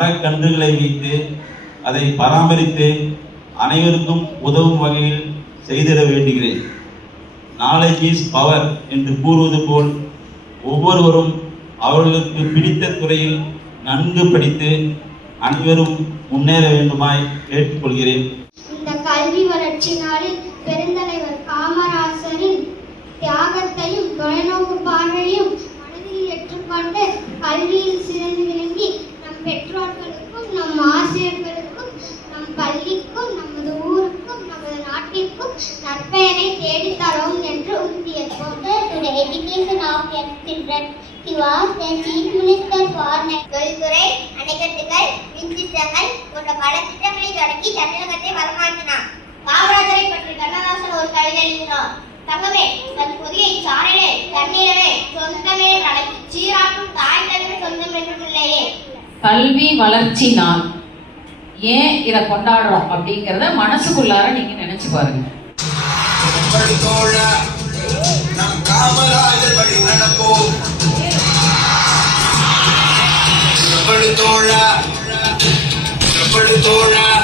மரக்கன்றுகளை வைத்து அதை பராமரித்து அனைவருக்கும் உதவும் வகையில் செய்திட வேண்டுகிறேன். நாலேஜ் இஸ் பவர் என்று கூறுவது போல் ஒவ்வொருவரும் அவர்களுக்கு பிடித்த துறையில் நன்கு படித்து அனைவரும் முன்னேற வேண்டுமாய் கேட்டுக்கொள்கிறேன். இந்த கல்வி வளர்ச்சி நாளில் பெருந்தலைவர் காமராசரின் தியாகத்தையும் தொலைநோக்கு பார்வையும் மனதில் ஏற்றுக்கொண்டு கல்வியில் சிறந்து நற்பெயரை தேடித் தரோம் என்று உறுதியேற்போம் To the education of young children, he was the chief minister for தொழில்துறை அணைக்கட்டுகள் மின்திட்டங்கள் போன்ற பல திட்டங்களை தொடங்கி தமிழகத்தை வளமாக்கினார். காமராஜரை பற்றி கண்ணதாசன் ஒரு கவிதை எழுதினார். தங்கமே தன் பொதியை சாரலே தண்ணீரவே சொந்தமே அழைத்து சீராக்கும் தாய் தவிர சொந்தம் என்றும் இல்லையே. கல்வி வளர்ச்சி நாள். ஏன் இதை கொண்டாடுறோம்? அப்படிங்கிறத மனசுக்குள்ளார நீங்க நினைச்சு பாருங்க. எப்படி தோழ நம் காமராஜர் வழி நடப்போம். எப்படி தோழ. எப்படி தோழ.